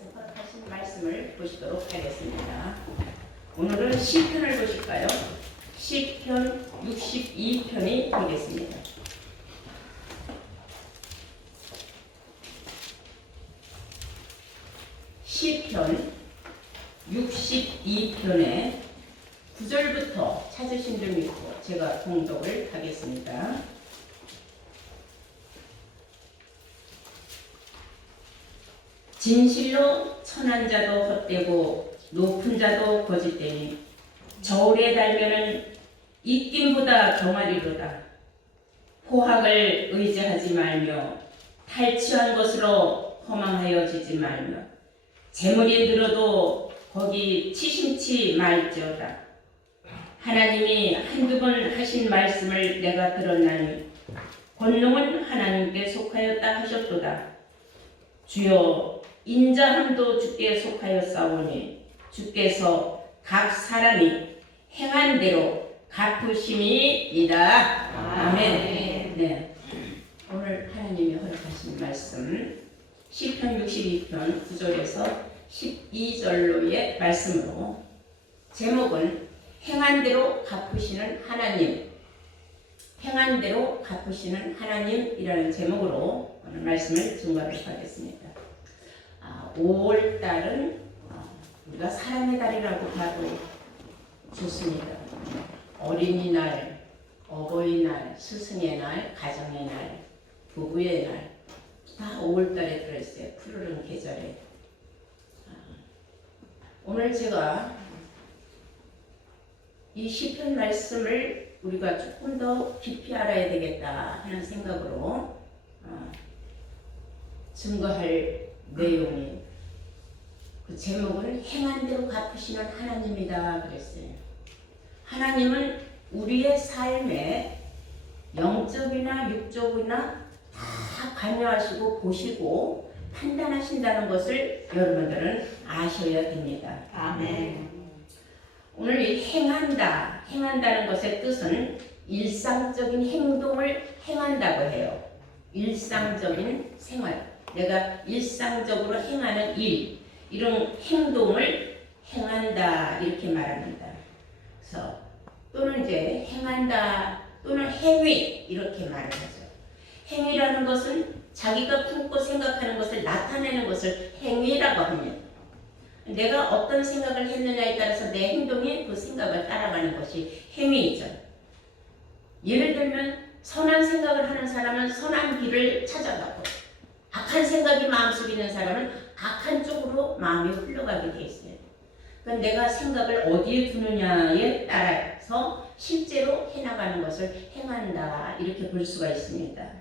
하나님께서 허락하신 말씀을 보시도록 하겠습니다. 오늘은 시편을 보실까요? 시편 62편이 되겠습니다. 시편 62편의 9절부터 찾으신 줄 믿고 제가 봉독을 하겠습니다. 진실로 천한 자도 헛되고 높은 자도 거짓되니 저울에 달면은 입김보다 경하리로다. 포학을 의지하지 말며 탈취한 것으로 허망하여지지 말며 재물이 늘어도 거기 치심치 말지어다. 하나님이 한두 번 하신 말씀을 내가 들었나니 권능은 하나님께 속하였다 하셨도다. 주여 인자함도 주께 속하였사오니 주께서 각 사람이 행한 대로 갚으심이이다. 아멘. 네. 오늘 하나님이 허락하신 말씀 시편 62편 9절에서 12절로의 말씀으로 제목은 행한 대로 갚으시는 하나님, 행한 대로 갚으시는 하나님이라는 제목으로 오늘 말씀을 증거를 하겠습니다. 5월달은 우리가 사랑의 달이라고 봐도 좋습니다. 어린이날, 어버이날, 스승의 날, 가정의 날, 부부의 날 다 5월달에 들어있어요. 푸르른 계절에. 오늘 제가 이 시편 말씀을 우리가 조금 더 깊이 알아야 되겠다 하는 생각으로 증거할 내용이 그 제목은 행한 대로 갚으시는 하나님이다 그랬어요. 하나님은 우리의 삶에 영적이나 육적이나 다 관여하시고 보시고 판단하신다는 것을 여러분들은 아셔야 됩니다. 아멘. 오늘 이 행한다는 것의 뜻은 일상적인 행동을 행한다고 해요. 일상적인 생활. 내가 일상적으로 행하는 일, 이런 행동을 행한다 이렇게 말합니다. 그래서 또는 이제 행한다 또는 행위 이렇게 말을 하죠. 행위라는 것은 자기가 품고 생각하는 것을 나타내는 것을 행위라고 합니다. 내가 어떤 생각을 했느냐에 따라서 내 행동이 그 생각을 따라가는 것이 행위이죠. 예를 들면 선한 생각을 하는 사람은 선한 길을 찾아가고 악한 생각이 마음속에 있는 사람은 악한 쪽으로 마음이 흘러가게 돼 있어요. 그러니까 내가 생각을 어디에 두느냐에 따라서 실제로 해나가는 것을 행한다 이렇게 볼 수가 있습니다.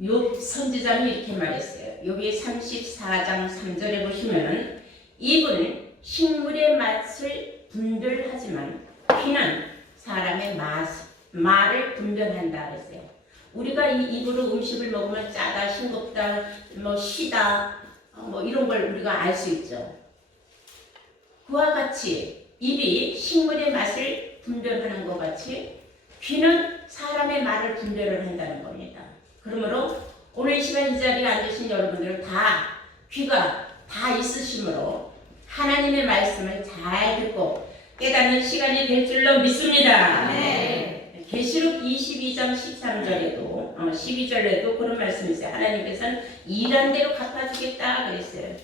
욥 선지자는 이렇게 말했어요. 욥이 34장 3절에 보시면은 입은 식물의 맛을 분별하지만 귀는 사람의 말을 분별한다 그랬어요. 우리가 이 입으로 음식을 먹으면 짜다, 싱겁다, 시다, 이런 걸 우리가 알 수 있죠. 그와 같이 입이 식물의 맛을 분별하는 것 같이 귀는 사람의 말을 분별을 한다는 겁니다. 그러므로 오늘 이 시간 이 자리에 앉으신 여러분들은 다 귀가 다 있으시므로 하나님의 말씀을 잘 듣고 깨닫는 시간이 될 줄로 믿습니다. 아멘. 계시록 22장 13절에도 12절에도 그런 말씀이 있어요. 하나님께서는 일한 대로 갚아주겠다 그랬어요.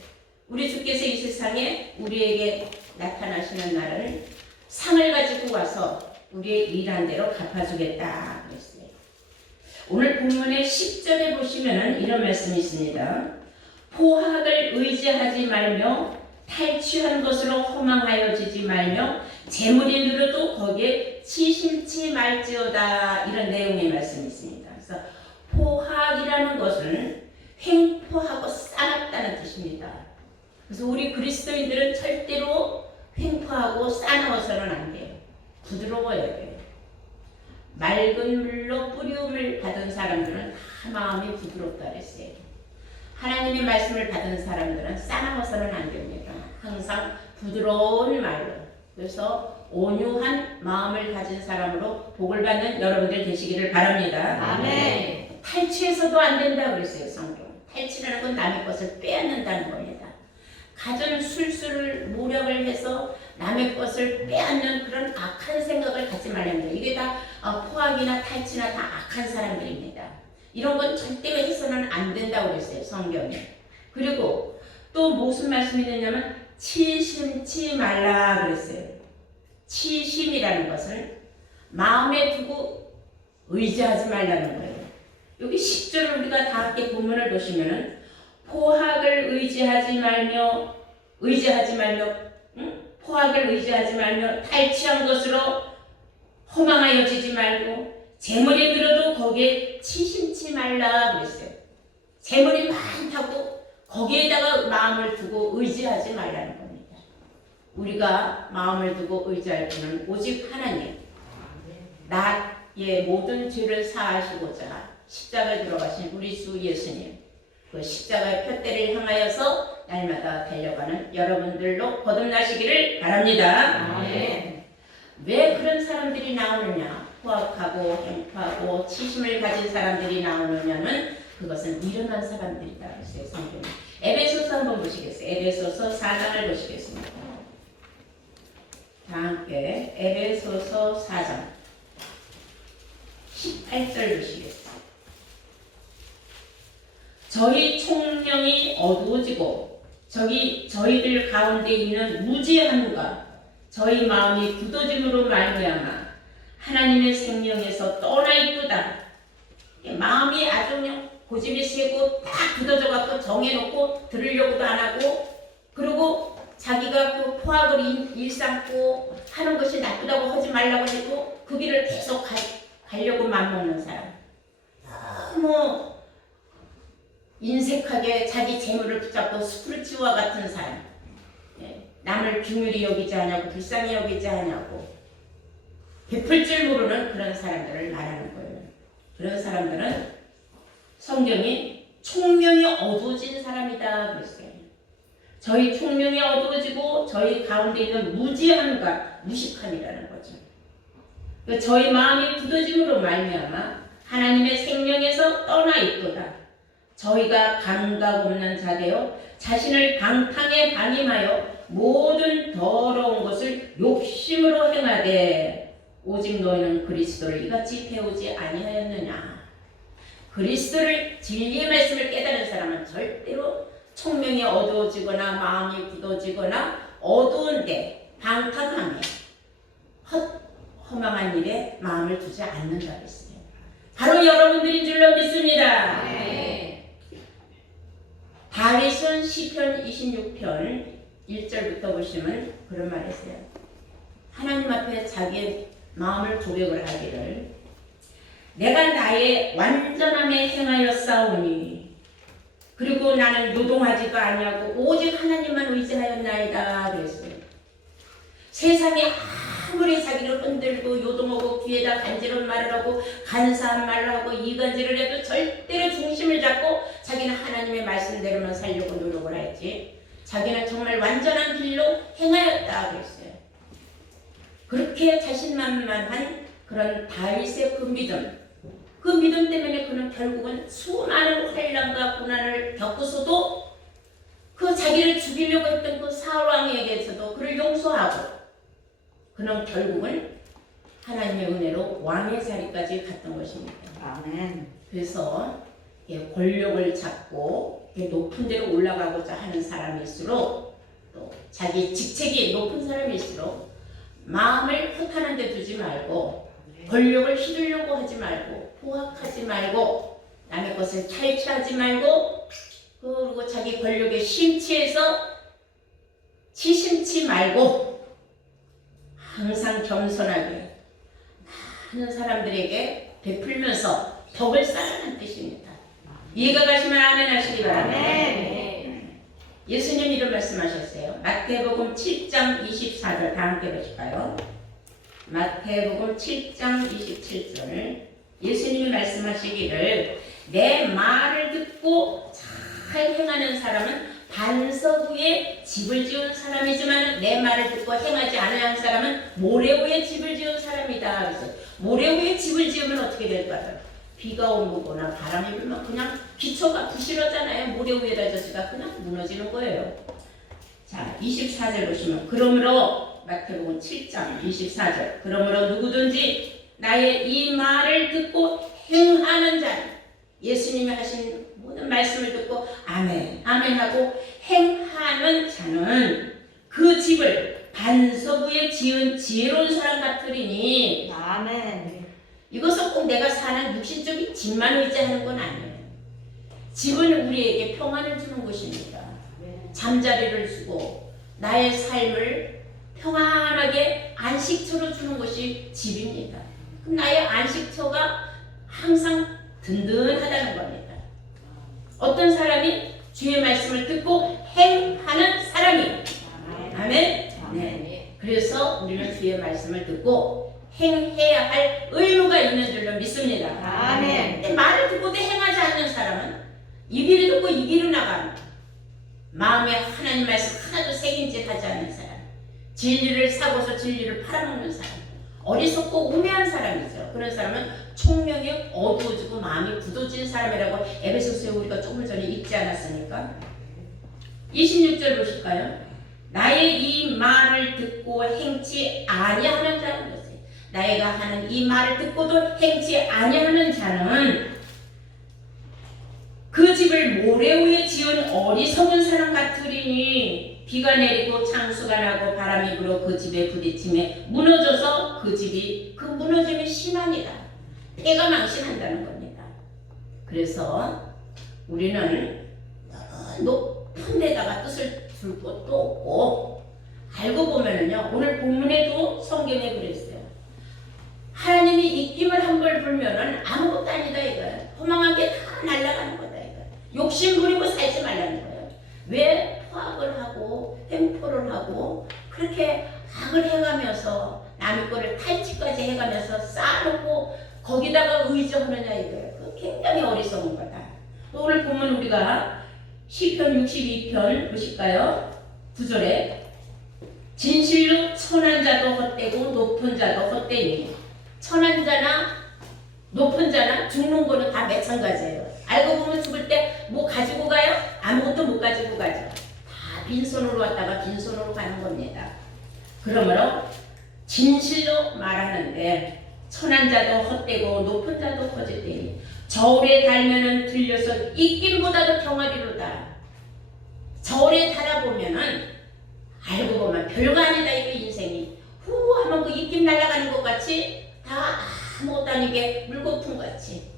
우리 주께서 이 세상에 우리에게 나타나시는 날은 상을 가지고 와서 우리의 일한 대로 갚아주겠다 그랬어요. 오늘 본문의 10절에 보시면 이런 말씀이 있습니다. 포학을 의지하지 말며 탈취한 것으로 허망하여지지 말며 재물이 늘어도 거기에 치심치 말지어다 이런 내용의 말씀이 있습니다. 그래서 포학이라는 것은 횡포하고 싸납다는 뜻입니다. 그래서 우리 그리스도인들은 절대로 횡포하고 싸나워서는 안 돼요. 부드러워야 돼요. 맑은 물로 뿌리움을 받은 사람들은 다 마음이 부드럽다 그랬어요. 하나님의 말씀을 받은 사람들은 싸나워서는 안 됩니다. 항상 부드러운 말로. 그래서 온유한 마음을 가진 사람으로 복을 받는 여러분들 되시기를 바랍니다. 아멘. 탈취해서도 안 된다고 그랬어요. 성경. 탈취라는 건 남의 것을 빼앗는다는 겁니다. 갖은 술수를 모략을 해서 남의 것을 빼앗는 그런 악한 생각을 갖지 말라는 거예요. 이게 다 포악이나 탈취나 다 악한 사람들입니다. 이런 건 절대 해서는 안 된다고 그랬어요, 성경에. 그리고 또 무슨 말씀이 있냐면 치심치 말라 그랬어요. 치심이라는 것은 마음에 두고 의지하지 말라는 거예요. 여기 10절을 우리가 다 함께 본문을 보시면은 포악을 의지하지 말며 포악을 의지하지 말며 탈취한 것으로 허망하여지지 말고 재물이 들어도 거기에 치심치 말라 그랬어요. 재물이 많다고 거기에다가 마음을 두고 의지하지 말라는 겁니다. 우리가 마음을 두고 의지할 분은 오직 하나님, 나의 모든 죄를 사하시고자 십자가에 들어가신 우리 주 예수님, 그 십자가의 푯대를 향하여서 날마다 달려가는 여러분들로 거듭나시기를 바랍니다. 아멘. 왜 그런 사람들이 나오느냐? 포악하고 행파하고 치심을 가진 사람들이 나오느냐는 그것은 미련한 사람들이다 그랬어요, 성경에. 에베소서 한번 보시겠어요? 에베소서 4장을 보시겠습니다. 다 함께 에베소서 4장 18절 보시겠습니다. 저희 총명이 어두워지고 저희들 가운데 있는 무지함과 저희 마음이 굳어짐으로 말미암아 하나님의 생명에서 떠나 있도다. 마음이 아주 그냥 고집이 세고 딱 굳어져 갖고 정해놓고 들으려고도 안 하고, 그리고 자기가 그 포악을 일삼고 하는 것이 나쁘다고 하지 말라고 해도 그 길을 계속 가려고 맘먹는 사람, 너무 인색하게 자기 재물을 붙잡고 스크루치와 같은 사람, 남을 중요히 여기지 않냐고 불쌍히 여기지 않냐고 베풀 줄 모르는 그런 사람들을 말하는 거예요. 그런 사람들은 성경이 총명이 어두워진 사람이다 그랬어요. 저희 총명이 어두워지고 저희 가운데 있는 무지함과 무식함이라는 거죠. 저희 마음이 굳어짐으로 말미암아 하나님의 생명에서 떠나 있도다. 저희가 감각 없는 자되어 자신을 방탕에 방임하여 모든 더러운 것을 욕심으로 행하되 오직 너희는 그리스도를 이같이 배우지 아니하였느냐. 그리스도를 진리의 말씀을 깨달은 사람은 절대로 총명이 어두워지거나 마음이 굳어지거나 어두운데 방탕함에 허망한 일에 마음을 두지 않는다 그랬어요. 바로 여러분들인 줄로 믿습니다. 네. 다윗은 시편 26편 1절부터 보시면 그런 말을 했어요. 하나님 앞에 자기의 마음을 고백을 하기를, 내가 나의 완전함에 행하여 싸우니 그리고 나는 요동하지도 아니하고 오직 하나님만 의지하였나이다 그랬어요. 세상에 아무리 자기를 흔들고 요동하고 귀에다 간지러운 말을 하고 간사한 말을 하고 이간질을 해도 절대로 중심을 잡고 자기는 하나님의 말씀대로만 살려고 노력을 했지, 자기는 정말 완전한 길로 행하였다 그랬어요. 그렇게 자신만만한 그런 다윗의 그 믿음 때문에 그는 결국은 수많은 환난과 고난을 겪고서도 그 자기를 죽이려고 했던 그 사울 왕에게서도 그를 용서하고 그는 결국은 하나님의 은혜로 왕의 자리까지 갔던 것입니다. 아멘. 그래서 권력을 잡고 높은 데로 올라가고자 하는 사람일수록, 또 자기 직책이 높은 사람일수록 마음을 허탄한 데 두지 말고 권력을 휘두르려고 하지 말고 포악하지 말고 남의 것을 탈취하지 말고, 그리고 자기 권력에 심취해서 치심치 말고 항상 겸손하게 많은 사람들에게 베풀면서 덕을 쌓으라는 뜻입니다. 이해가 가시면 아멘 하시기 바랍니다. 아멘. 예수님 이런 말씀하셨어요. 마태복음 7장 24절 다 함께 보실까요? 마태복음 7장 27절 예수님이 말씀하시기를, 내 말을 듣고 잘 행하는 사람은 반석 위에 집을 지은 사람이지만 내 말을 듣고 행하지 않은 사람은 모래 위에 집을 지은 사람이다. 그래서 모래 위에 집을 지으면 어떻게 될까요? 비가 오거나 바람이 불면 그냥 기초가 부실하잖아요. 모래 위에다 졌으니까 그냥 무너지는 거예요. 자, 24절 보시면 그러므로 마태복음 7장 24절 그러므로 누구든지 나의 이 말을 듣고 행하는 자 예수님이 하신 모든 말씀을 듣고 아멘 아멘 하고 행하는 자는 그 집을 반석위에 지은 지혜로운 사람 같으리니 아멘. 이것은 꼭 내가 사는 육신적인 집만 의지하는 건 아니에요. 집은 우리에게 평안을 주는 것입니다. 잠자리를 주고 나의 삶을 평안하게 안식처로 주는 것이 집입니다. 그럼 나의 안식처가 항상 든든하다는 겁니다. 어떤 사람이 주의 말씀을 듣고 행하는 사람이 아멘. 네. 그래서 우리는 주의 말씀을 듣고 행해야 할 의무가 있는 줄로 믿습니다. 아멘. 근데 말을 듣고도 행하지 않는 사람은 이 길을 듣고 이 길을 나가는 마음에 하나님 말씀 하나도 새긴 짓 하지 않는 사람, 진리를 사고서 진리를 팔아먹는 사람, 어리석고 우매한 사람이죠. 그런 사람은 총명이 어두워지고 마음이 굳어진 사람이라고 에베소서에 우리가 조금 전에 읽지 않았습니까? 26절 보실까요? 나의 이 말을 듣고 행치 아니하는 자는 것이 나이가 하는 이 말을 듣고도 행치 아니하는 자는 그 집을 모래 위에 지은 어리석은 사람 같으리니 비가 내리고 창수가 나고 바람이 불어 그 집에 부딪힘에 무너져서 그 집이 그 무너짐이 심하니라. 폐가 망신한다는 겁니다. 그래서 우리는 높은 데다가 뜻을 둘 것도 없고 알고 보면은요 오늘 본문에도 성경에 그랬어요. 하나님이 입김을 한 번 불면은 아무것도 아니다 이거예요. 허망한 게 다 날아가는 거다 이거예요. 욕심 부리고 살지 말라는 거예요. 왜 포악을 하고 횡포를 하고 그렇게 악을 해가면서 남의 거를 탈취까지 해가면서 쌓아놓고 거기다가 의지하느냐 이거예요. 그 굉장히 어리석은 거다. 또 오늘 보면 우리가 시편 62편 보실까요? 9절에 진실로 천한 자도 헛되고 높은 자도 헛되니 천한 자나 높은 자나 죽는 거는 다 마찬가지예요. 알고 보면 죽을 때 뭐 가지고 가요? 아무것도 못 가지고 가죠. 다 빈손으로 왔다가 빈손으로 가는 겁니다. 그러므로 진실로 말하는데 천한 자도 헛되고 높은 자도 헛되니 저울에 달면은 들려서 입김보다도 병아리로다. 저울에 달아보면은 알고 보면 별거 아니다 이거 인생이 후 하면 그 입김 날아가는 것 같이 다 아무것도 아니게 물거품 같이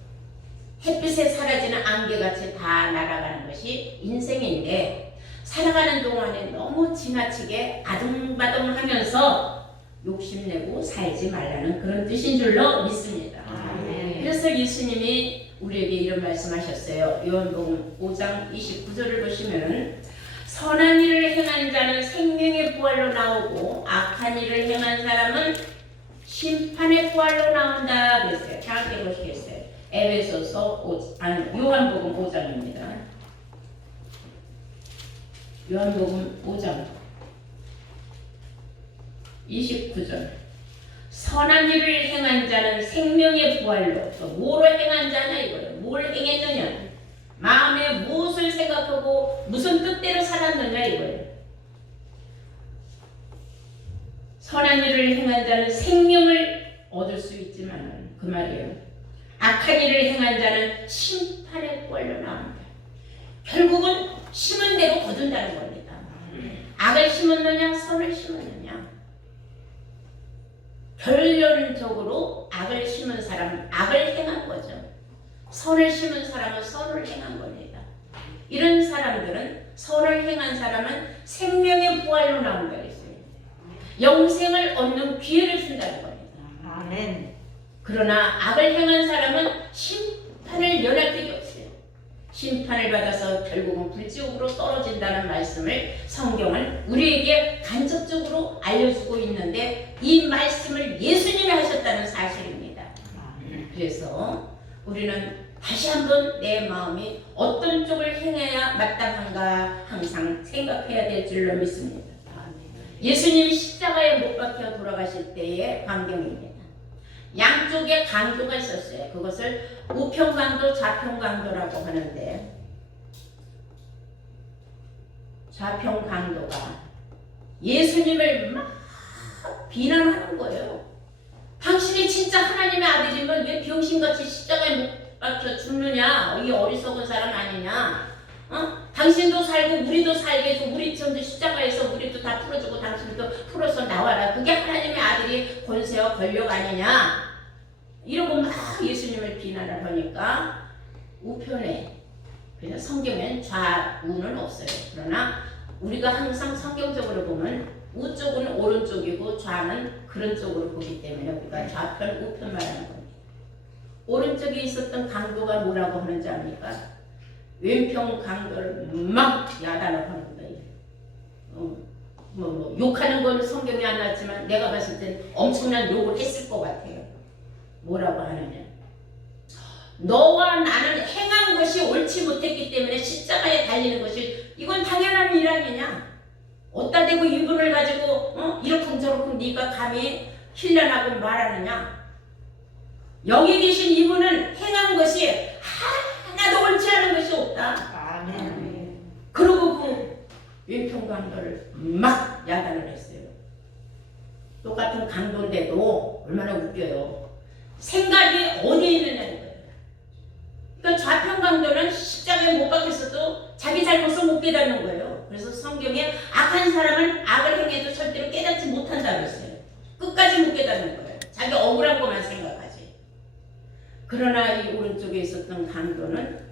햇빛에 사라지는 안개같이 다 날아가는 것이 인생인데 살아가는 동안에 너무 지나치게 아둥바둥하면서 욕심내고 살지 말라는 그런 뜻인 줄로 믿습니다. 그래서 예수님이 우리에게 이런 말씀하셨어요. 요한복음 5장 29절을 보시면은 선한 일을 행하는 자는 생명의 부활로 나오고 악한 일을 행한 사람은 심판의 부활로 나온다 그랬어요. 다 함께 보시겠어요? 요한복음 5장입니다. 요한복음 5장 29절 선한 일을 행한 자는 생명의 부활로 또 뭐로 행한 자냐 이거예요. 뭘 행했느냐 마음에 무엇을 생각하고 무슨 뜻대로 살았느냐 이거예요. 선한 일을 행한 자는 생명을 얻을 수 있지만 그 말이에요. 악한 일을 행한 자는 심판의 부활로 나옵니다. 결국은 심은 대로 거둔다는 겁니다. 악을 심었느냐 선을 심었느냐 결론적으로 악을 심은 사람은 악을 행한 거죠. 선을 심은 사람은 선을 행한 겁니다. 이런 사람들은 선을 행한 사람은 생명의 부활로 나온다 그랬어요. 영생을 얻는 기회를 준다는 겁니다. 아멘. 그러나 악을 행한 사람은 심판을 면할 길이 없어요. 심판을 받아서 결국은 불지옥으로 떨어진다는 말씀을 성경은 우리에게 간접적으로 알려주고 있는데 이 말씀을 예수님이 하셨다는 사실입니다. 그래서 우리는 다시 한번 내 마음이 어떤 쪽을 행해야 마땅한가 항상 생각해야 될 줄로 믿습니다. 예수님이 십자가에 못 박혀 돌아가실 때의 광경입니다. 양쪽에 강도가 있었어요. 그것을 우편강도 좌편강도라고 하는데 좌편 강도가 예수님을 막 비난하는 거예요. 당신이 진짜 하나님의 아들이면 왜 병신같이 십자가에 못 박혀 죽느냐? 이 어리석은 사람 아니냐? 당신도 살고 우리도 살게 해서 우리 전도 십자가에서 우리도 다 풀어주고 당신도 풀어서 나와라. 그게 하나님의 아들이 권세와 권력 아니냐? 이러고 막 예수님을 비난을 하니까 우편에, 그래서 성경엔 좌우는 없어요. 그러나 우리가 항상 성경적으로 보면 우쪽은 오른쪽이고 좌는 그런 쪽으로 보기 때문에 우리가 좌편, 우편 말하는 겁니다. 오른쪽에 있었던 강도가 뭐라고 하는지 압니까? 왼편 강도를 막 야단을 하는 거예요. 욕하는 건 성경에 안 나왔지만 내가 봤을 땐 엄청난 욕을 했을 것 같아요. 뭐라고 하느냐? 너와 나는 행한 것이 옳지 못했기 때문에 십자가에 달리는 것이 이건 당연한 일 아니냐? 어디다 대고 이분을 가지고 이렇쿵저렇쿵 네가 감히 힐난하고 말하느냐? 여기 계신 이분은 행한 것이 하나도 옳지 않은 것이 없다. 아멘. 그러고 그 왼편 강도를 막 야단을 했어요. 똑같은 강도인데도 얼마나 웃겨요. 생각이 어디에 있느냐는 거예요. 그러니까 좌편 강도는 십자가에 못 박혔어도 자기 잘못을 못 깨닫는 거예요. 그래서 성경에 악한 사람은 악을 행해도 절대로 깨닫지 못한다 그랬어요. 끝까지 못 깨닫는 거예요. 자기 억울한 것만 생각하지. 그러나 이 오른쪽에 있었던 강도는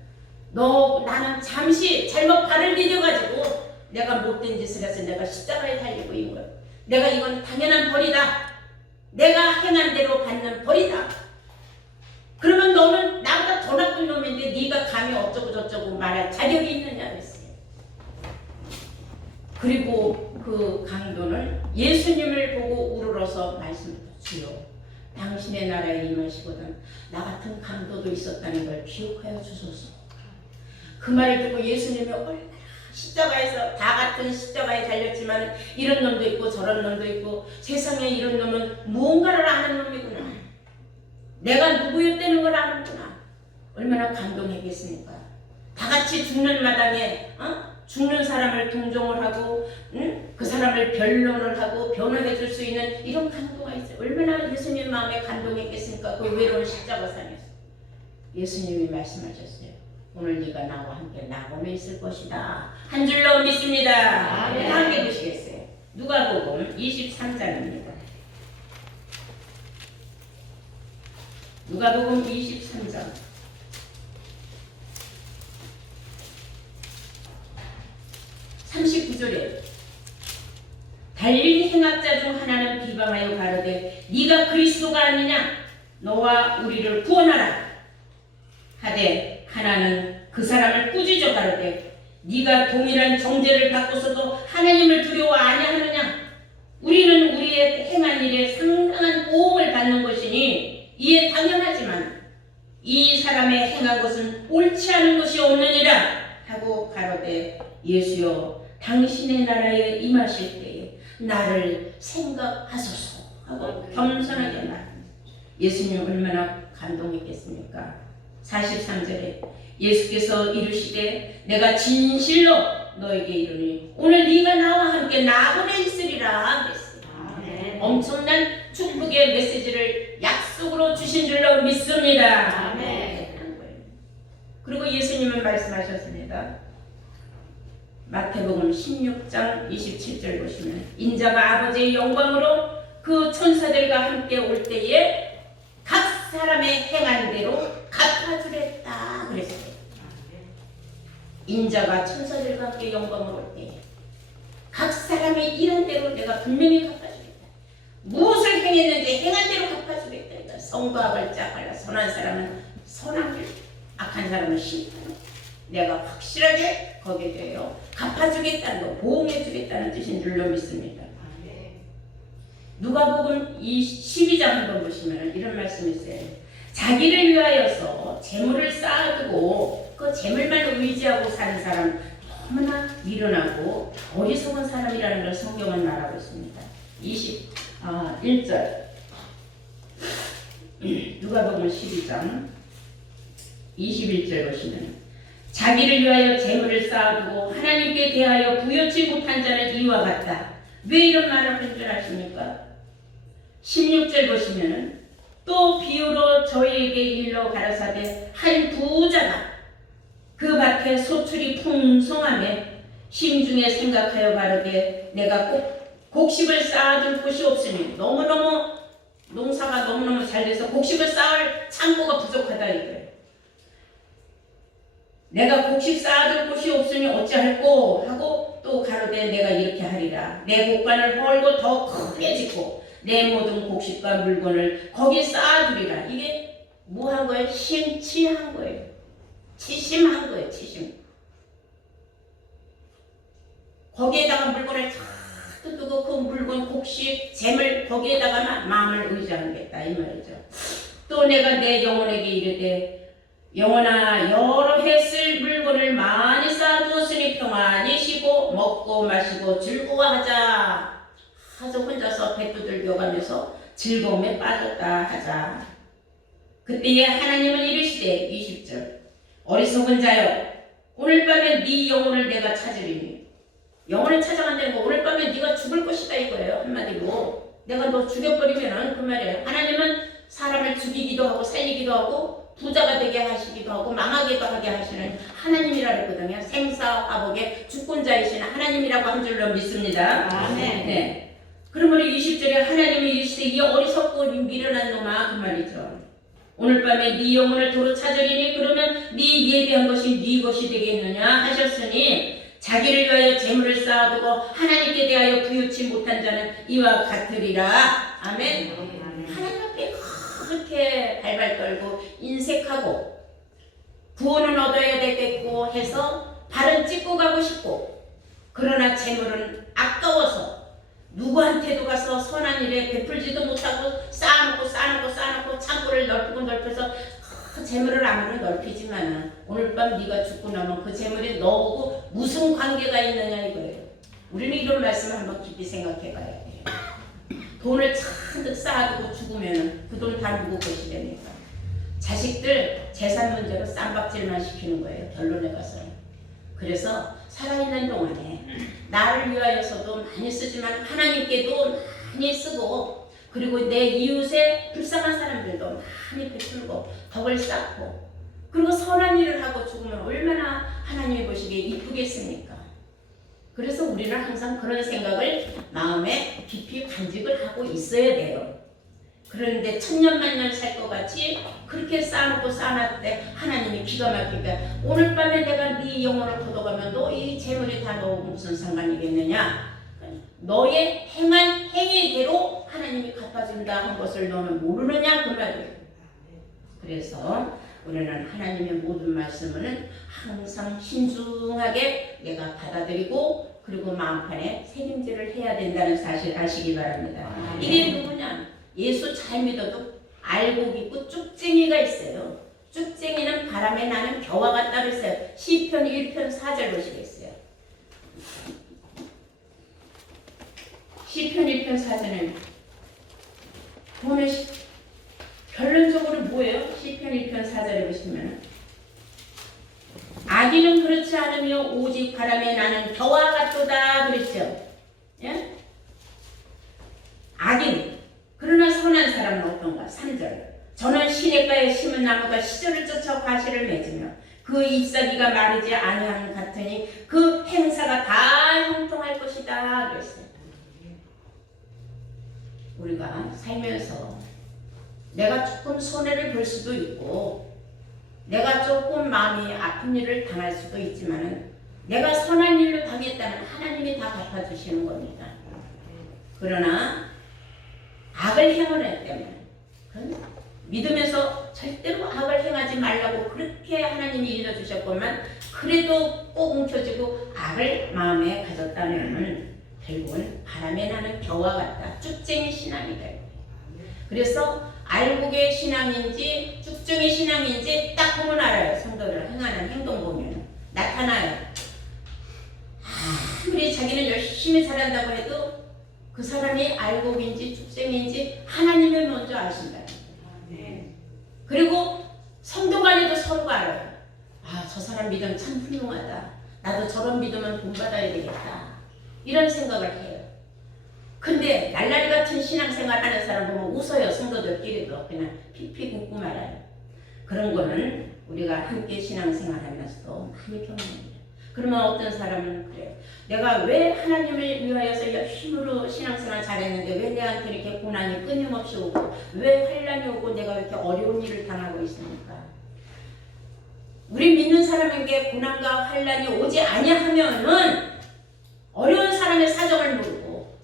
나는 잠시 잘못 발을 디뎌가지고 내가 못된 짓을 해서 내가 십자가에 달리고 있는 거야. 내가 이건 당연한 벌이다. 내가 행한 대로 받는 벌이다. 그러면 너는 나보다 더 나쁜 놈인데 네가 감히 어쩌고 저쩌고 말할 자격이 있느냐 그랬어요. 그리고 그 강도는 예수님을 보고 우러러서 말씀했죠. 주여, 당신의 나라에 임하시거든 나 같은 강도도 있었다는 걸 기억하여 주소서. 그 말을 듣고 예수님이 얼마나 십자가에서 다 같은 십자가에 달렸지만 이런 놈도 있고 저런 놈도 있고 세상에 이런 놈은 무언가를 아는 놈이구나. 내가 누구였다는 걸 아는구나. 얼마나 감동했겠습니까? 다 같이 죽는 마당에 죽는 사람을 동정을 하고 그 사람을 변론을 하고 변호해 줄 수 있는 이런 강도가 있어요. 얼마나 예수님 마음에 감동했겠습니까? 그 외로운 십자가상에서 예수님이 말씀하셨어요. 오늘 네가 나와 함께 낙원에 있을 것이다. 한 줄로 믿습니다. 아멘. 함께 보시겠어요? 누가복음 23장입니다. 누가복음 23장 39절에 달린 행악자 중 하나는 비방하여 가로되 네가 그리스도가 아니냐 너와 우리를 구원하라 하되 하나는 그 사람을 꾸짖어 가로되 네가 동일한 정죄를 받고서도 하나님을 두려워 아니하느냐 우리는 우리의 행한 일에 상당한 보응을 받는 것이니 이에 당연하지만 이 사람의 행한 것은 옳지 않은 것이 없느니라 하고 가로되 예수여 당신의 나라에 임하실 때에 나를 생각하소서 하고 겸손하게 말합니다. 예수님 얼마나 감동했겠습니까? 43절에 예수께서 이르시되 내가 진실로 너에게 이르니 오늘 네가 나와 함께 낙원에 있으리라 그랬어요. 아멘. 엄청난 축복의 메시지를 약속으로 주신 줄로 믿습니다. 아멘. 그리고 예수님은 말씀하셨습니다. 마태복음 16장 27절 보시면 인자가 아버지의 영광으로 그 천사들과 함께 올 때에 각 사람의 행한 대로 갚아주랬다 그랬어요. 인자가 천사들과 함께 영광으로 올 때에 각 사람이 이런 대로 내가 분명히 갚아주겠다. 무엇을 행했는지 행한 대로 갚아주겠다. 성과 발작하라. 선한 사람은 선한 길, 악한 사람은 심판. 내가 확실하게 거기에 대하여 갚아주겠다는 거, 보응해주겠다는 뜻인 줄로 믿습니다. 누가복음 12장 한번 보시면 이런 말씀이 있어요. 자기를 위하여서 재물을 쌓아두고 그 재물만 의지하고 사는 사람 너무나 미련하고 어리석은 사람이라는 걸 성경은 말하고 있습니다. 1절 누가복음 12장 21절 보시면 자기를 위하여 재물을 쌓아두고 하나님께 대하여 부여치 못한 자는 이와 같다. 왜 이런 말을 한 줄 아십니까? 16절 보시면은 또 비유로 저희에게 일러 가라사대 한 부자가 그 밭에 소출이 풍성하매 심중에 생각하여 가로되 내가 꼭 곡식을 쌓아둘 곳이 없으니 너무너무 농사가 너무너무 잘 돼서 곡식을 쌓을 창고가 부족하다 이거예요. 내가 곡식 쌓아둘 곳이 없으니 어찌할꼬 하고 또 가로되 내가 이렇게 하리라. 내 곡간을 헐고 더 크게 짓고 내 모든 곡식과 물건을 거기 쌓아두리라. 이게 뭐 한 거예요? 심취한 거예요. 치심한 거예요. 치심. 거기에다가 물건을 쫙 두고 그 물건 곡식 재물 거기에다가 마음을 의지하겠다 이 말이죠. 또 내가 내 영혼에게 이르되 영혼아 여러 해 쓸 물건을 많이 쌓아두었으니 평안히 쉬고 먹고 마시고 즐거워하자. 아주 혼자서 배 두들겨가면서 즐거움에 빠졌다 하자. 그때에 하나님은 이르시되 20절 어리석은 자여 오늘 밤에 네 영혼을 내가 찾으리니 영혼을 찾아간다는 거 오늘 밤에 네가 죽을 것이다 이거예요. 한마디로 내가 너 죽여버리면은 그 말이에요. 하나님은 사람을 죽이기도 하고 살리기도 하고 부자가 되게 하시기도 하고 망하게도 하게 하시는 하나님이라 그랬거든요. 생사화복의 주권자이신 하나님이라고 한 줄로 믿습니다. 아멘. 네. 그러므로 20절에 하나님이 이르시되 이 어리석고 미련한 놈아 그 말이죠. 오늘 밤에 네 영혼을 도로 찾으리니 그러면 네 예비한 것이 네 것이 되겠느냐 하셨으니 자기를 위하여 재물을 쌓아두고 하나님께 대하여 부유치 못한 자는 이와 같으리라. 아멘. 하나님 앞에 그렇게 발발 떨고 인색하고 구원은 얻어야 되겠고 해서 발은 찍고 가고 싶고 그러나 재물은 아까워서 누구한테도 가서 선한 일에 베풀지도 못하고 쌓아놓고 창고를 넓혀서 재물을 아무리 넓히지만 오늘 밤 네가 죽고 나면 그 재물이 너하고 무슨 관계가 있느냐 이거예요. 우리는 이런 말씀을 한번 깊이 생각해 봐야 돼요. 돈을 잔뜩 쌓아두고 죽으면 그 돈 다 누구 것이 됩니까? 자식들 재산 문제로 쌈박질만 시키는 거예요. 결론에 가서는. 그래서 살아있는 동안에 나를 위하여서도 많이 쓰지만 하나님께도 많이 쓰고 그리고 내 이웃의 불쌍한 사람들도 많이 베풀고 덕을 쌓고 그리고 선한 일을 하고 죽으면 얼마나 하나님이 보시기에 이쁘겠습니까? 그래서 우리는 항상 그런 생각을 마음에 깊이 간직을 하고 있어야 돼요. 그런데 천년만년 살 것 같이 그렇게 쌓아놓고 쌓아놨대 하나님이 기가 막히게 오늘 밤에 내가 네 영혼을 걷어가면 너 이 재물이 다 너 무슨 상관이겠느냐. 너의 행한 행위대로 하나님이 갚아준다 한 것을 너는 모르느냐 그 말이에요. 그래서 우리는 하나님의 모든 말씀을 항상 신중하게 내가 받아들이고 그리고 마음판에 새김질을 해야 된다는 사실 아시기 바랍니다. 이게 누구냐? 예수 잘 믿어도 알고 믿고 쭉쟁이가 있어요. 쭉쟁이는 바람에 나는 겨와 같다 그랬어요. 시편 1편 4절 보시겠어요. 시편 1편 4절은 보면 결론적으로 뭐예요? 시편 1편 4절에 보시면 악인은 그렇지 않으며 오직 바람에 나는 겨와 같도다 그랬죠. 예? 악인 그러나 선한 사람은 어떤가? 3절 저는 시냇가에 심은 나무가 시절을 쫓아 과실을 맺으며 그 잎사귀가 마르지 아니하는 같으니 그 행사가 다 형통할 것이다 그랬어요. 우리가 살면서 내가 조금 손해를 볼 수도 있고 내가 조금 마음이 아픈 일을 당할 수도 있지만 내가 선한 일로 당했다면 하나님이 다 갚아주시는 겁니다. 그러나 악을 행하였다면 믿으면서 절대로 악을 행하지 말라고 그렇게 하나님이 일러주셨건만 그래도 꼭 움켜쥐고 악을 마음에 가졌다면 결국은 바람에 나는 겨와 같다. 쭉쟁이 신앙이 돼요. 그래서 알곡의 신앙인지 쭉쟁이 신앙인지 딱 보면 알아요. 성도들 행하는 행동 보면 나타나요. 아무리 자기는 열심히 살한다고 해도 그 사람이 알곡인지 쭉쟁이인지 하나님을 먼저 아신다. 그리고 성도 간에도 서로가 알아요. 아, 저 사람 믿음 참 훌륭하다. 나도 저런 믿음은 본받아야 되겠다. 이런 생각을 해요. 근데 날라리 같은 신앙생활 하는 사람 보면 웃어요. 성도들끼리도 그냥 피피 웃고 말아요. 그런 거는 우리가 함께 신앙생활 하면서도 많이 경험합니다. 그러면 어떤 사람은 그래요. 내가 왜 하나님을 위하여서 힘으로 신앙생활 잘했는데 왜 내한테 이렇게 고난이 끊임없이 오고 왜 환난이 오고 내가 이렇게 어려운 일을 당하고 있습니까? 우리 믿는 사람에게 고난과 환난이 오지 아니하면은 어려운 사람의 사정을 모르고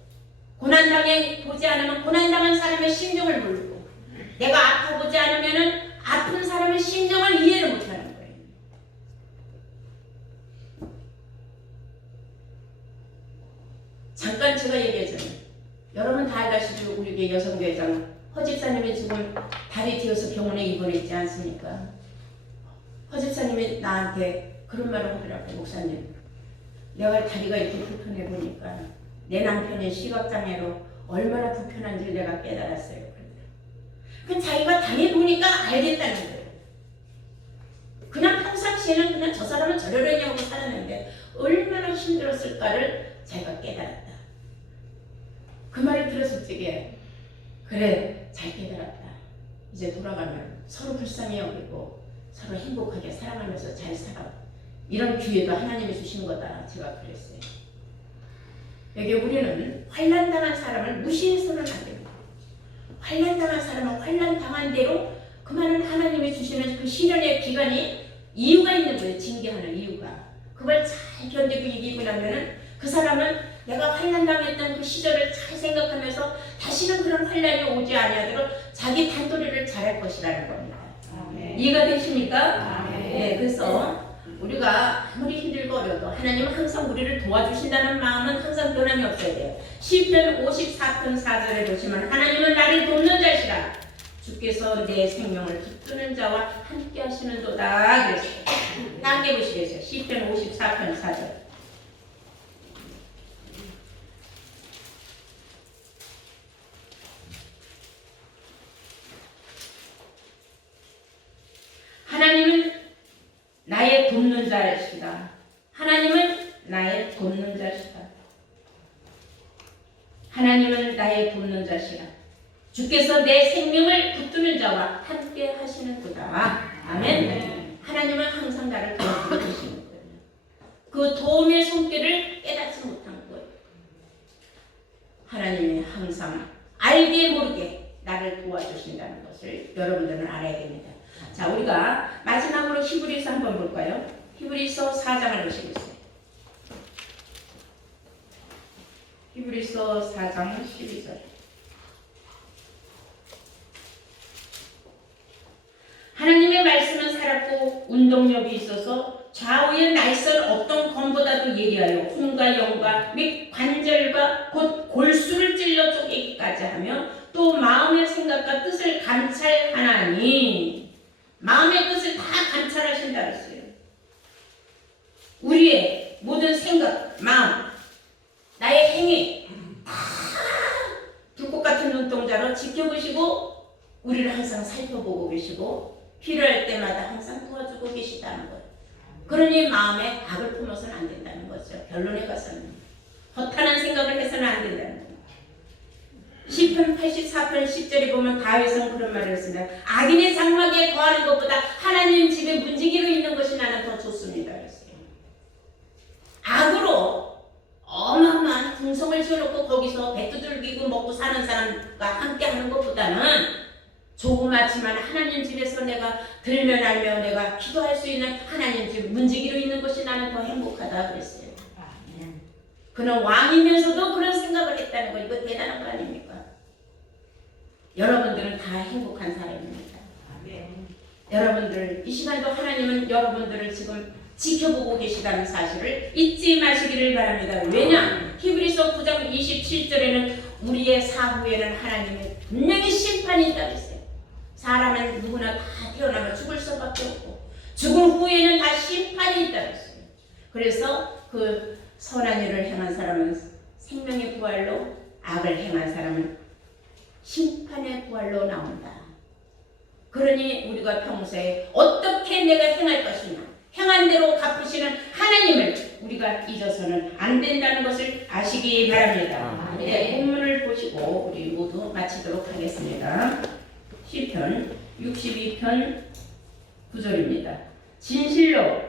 고난당해 보지 않으면 고난당한 사람의 심정을 모르고 내가 아파보지 않으면은 아픈 사람의 심정을 이해를 못하는 거예요. 잠깐 제가 얘기했잖아요. 여러분 다 알다시피 우리 여성교회장 허 집사님이 지금 다리 뒤어서 병원에 입원했지 않습니까? 허 집사님이 나한테 그런 말을 하더라고요. 목사님, 내가 다리가 이렇게 불편해 보니까 내 남편이 시각장애로 얼마나 불편한지 내가 깨달았어요. 그 자기가 당해보니까 알겠다는 거예요. 그냥 평상시에는 그냥 저 사람은 저러려니 하고 살았는데 얼마나 힘들었을까를 자기가 깨달았다. 그 말을 들었을 적에 그래, 잘 깨달았다. 이제 돌아가면 서로 불쌍히 여기고 서로 행복하게 살아가면서 잘 살아. 이런 기회가 하나님이 주신 거다. 제가 그랬어요. 여기 우리는 환난당한 사람을 무시해서는 안 됩니다. 환난당한 사람은 환난당한 대로 그 많은 하나님이 주시는 그 시련의 기간이 이유가 있는 거예요. 징계하는 이유가. 그걸 잘 견디고 이기고 나면은 그 사람은 내가 환난당했던 그 시절을 잘 생각하면서 다시는 그런 환난이 오지 아니하도록 자기 단도리를 잘할 것이라는 겁니다. 아멘. 이해가 되십니까? 아멘. 네, 그래서 우리가 아무리 힘들고 어려도 하나님은 항상 우리를 도와주신다는 마음은 항상 변함이 없어야 돼요. 시편 54편 4절에 보시면 하나님은 나를 돕는 자시라. 주께서 내 생명을 붙드는 자와 함께 하시는도다. 그랬어요. 함께 보시겠어요. 시편 54편 4절. 하나님은 나의 돕는 자시다. 하나님은 나의 돕는 자시다. 하나님은 나의 돕는 자시라. 주께서 내 생명을 붙드는 자와 함께 하시는도다. 아멘. 하나님은 항상 나를 도와주고 계시는 거예요. 그 도움의 손길을 깨닫지 못한 거예요. 하나님이 항상 알게 모르게 나를 도와주신다는 것을 여러분들은 알아야 됩니다. 자, 우리가 마지막으로 히브리서 한번 볼까요? 히브리서 4장을 보시겠어요. 히브리서 4장 12절. 하나님의 말씀은 살았고 운동력이 있어서 좌우의 날선 어떤 검보다도 예리하여 혼과 영과 및 관절과 곧 골수를 찔러 쪼개기까지 하며 또 마음의 생각과 뜻을 감찰하나니 마음의 뜻을 다 감찰하신다 그랬어요. 우리의 모든 생각, 마음, 나의 행위 다 불꽃 같은 눈동자로 지켜보시고 우리를 항상 살펴보고 계시고 필요할 때마다 항상 도와주고 계시다는 거예요. 그러니 마음에 악을 품어서는 안 된다는 거죠. 결론에 가서는 허탄한 생각을 해서는 안 된다는 거예요. 시편 84편 10절에 보면 다윗은 그런 말을 했습니다. 악인의 장막에 거하는 것보다 하나님 집에 문지기로 있는 것이 나는 더 좋습니다. 그랬어요. 악으로 어마어마한 궁성을 지어놓고 거기서 배 두들기고 먹고 사는 사람과 함께 하는 것보다는 조그맣지만 하나님 집에서 내가 들면 알며 내가 기도할 수 있는 하나님 집 문지기로 있는 것이 나는 더 행복하다 그랬어요. 그는 왕이면서도 그런 생각을 했다는 거, 이거 대단한 거 아닙니까? 여러분들은 다 행복한 사람입니다. 여러분들 이 시간도 하나님은 여러분들을 지금 지켜보고 계시다는 사실을 잊지 마시기를 바랍니다. 왜냐? 히브리서 9장 27절에는 우리의 사후에는 하나님의 분명히 심판이 있다고 했어요. 사람은 누구나 다 태어나면 죽을 수밖에 없고 죽은 후에는 다 심판이 있다고 했어요. 그래서 그 선한 일을 행한 사람은 생명의 부활로, 악을 행한 사람은 심판의 부활로 나온다. 그러니 우리가 평소에 어떻게 내가 행할 것이냐, 행한 대로 갚으시는 하나님을 우리가 잊어서는 안 된다는 것을 아시기 바랍니다. 네, 본문을 보시고 우리 모두 마치도록 하겠습니다. 시편 62편 9절입니다. 진실로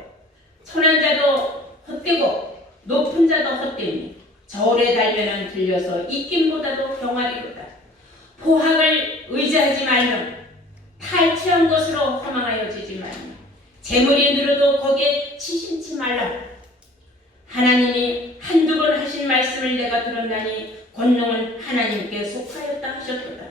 천한 자도 헛되고 높은 자도 헛되니 저울에 달면은 들려서 입김보다도 병아리로다. 포학을 의지하지 말며 탈취한 것으로 허망하여 지지 말며 재물이 늘어도 거기에 치심치 말라. 하나님이 한두 번 하신 말씀을 내가 들었나니 권능은 하나님께 속하였다 하셨도다.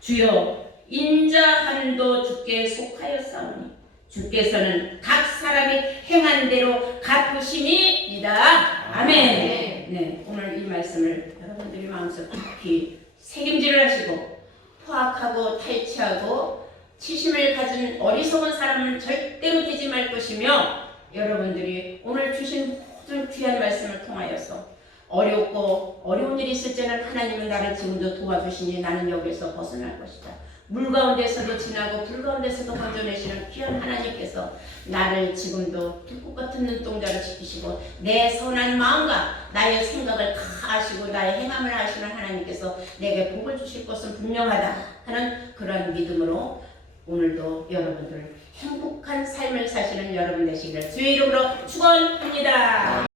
주여 인자함도 주께 속하였사오니 주께서는 각 사람이 행한 대로 갚으심이니이다. 아멘. 네, 오늘 이 말씀을 여러분들이 마음속 깊이 새김질을 하시고 포악하고 탈취하고 치심을 가진 어리석은 사람은 절대로 되지 말 것이며 여러분들이 오늘 주신 모든 귀한 말씀을 통하여서 어렵고 어려운 일이 있을 때는 하나님은 나를 지금도 도와주시니 나는 여기서 벗어날 것이다. 물 가운데서도 지나고 불 가운데서도 건져내시는 귀한 하나님께서 나를 지금도 불꽃 같은 눈동자를 지키시고 내 선한 마음과 나의 생각을 다 아시고 나의 행함을 아시는 하나님께서 내게 복을 주실 것은 분명하다 하는 그런 믿음으로 오늘도 여러분들 행복한 삶을 사시는 여러분 되시기를 주의 이름으로 축원합니다.